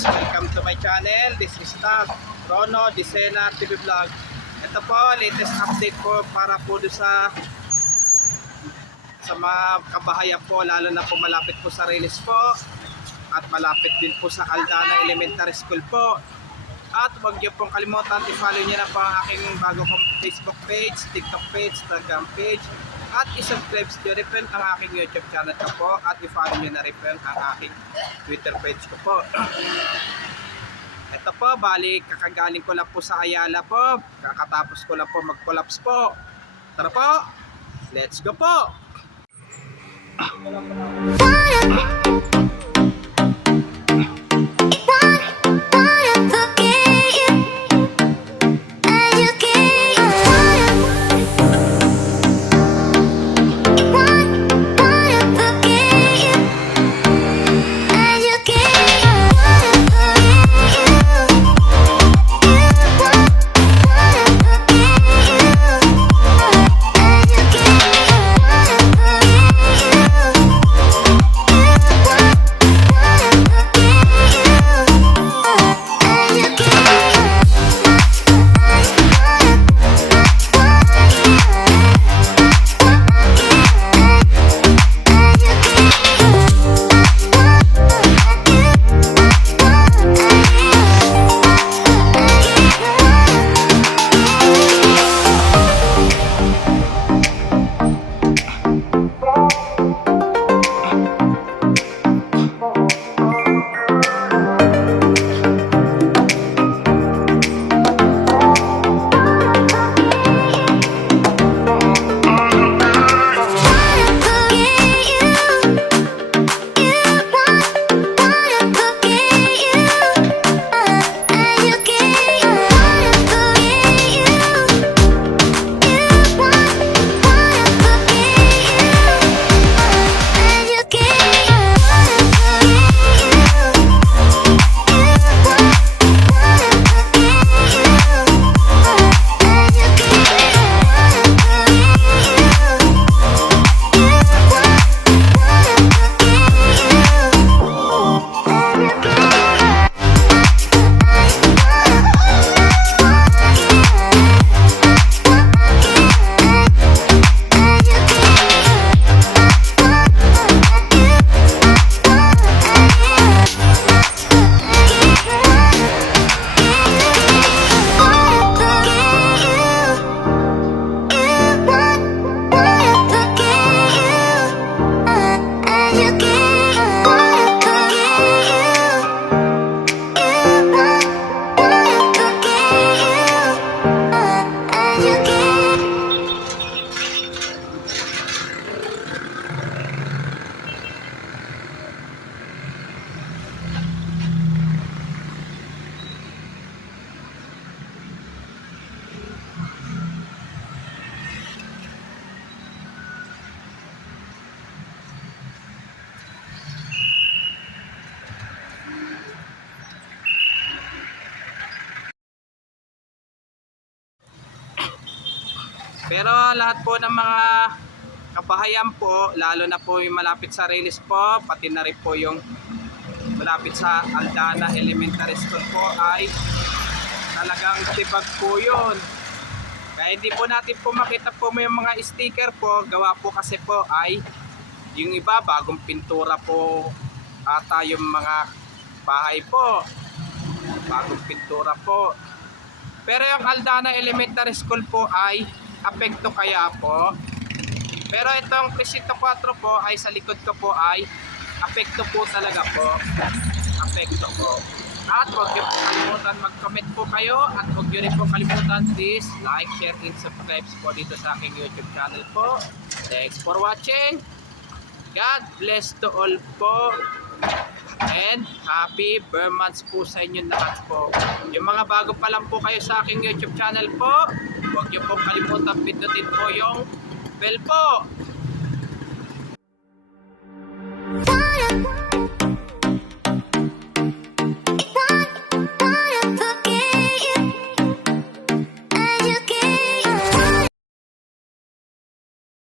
guys, welcome to my channel. This is Tag Rono Disena TV Vlog. Ito po, latest update po para po sa mga kabahayan po, lalo na po malapit po sa Reyes po at malapit din po sa Aldana Elementary School po. At huwag niyo pong kalimutan, i-follow niyo na po ang aking bago kong Facebook page, TikTok page, Instagram page, at i-subscribe niyo rin po ang aking YouTube channel ko po, at i-follow niyo na rin po ang aking Twitter page ko po. Ito po, bali kakagaling ko lang po sa Ayala po, kakatapos ko lang po mag-collapse po. Tara po, let's go po! Pero lahat po ng mga kabahayan po, lalo na po yung malapit sa Reyes po, pati na rin po yung malapit sa Aldana Elementary School po, ay talagang tibag po yun. Kaya hindi po natin po makita po yung mga sticker po, gawa po kasi po ay yung iba bagong pintura po ata yung mga bahay po, bagong pintura po. Pero yung Aldana Elementary School po ay apekto kaya po. Pero itong Presinto 4 po ay sa likod ko po ay apekto po talaga po. Apekto po. At huwag niyo po kalimutan mag-comment po kayo, at huwag niyo rin po kalimutan please like, share, and subscribe po dito sa aking YouTube channel po. Thanks for watching. God bless to all po. And happy Burmans po sa inyo lahat po. Yung mga bago pa lang po kayo sa aking YouTube channel po, huwag niyo po kalimutan pindutin po yung bell po.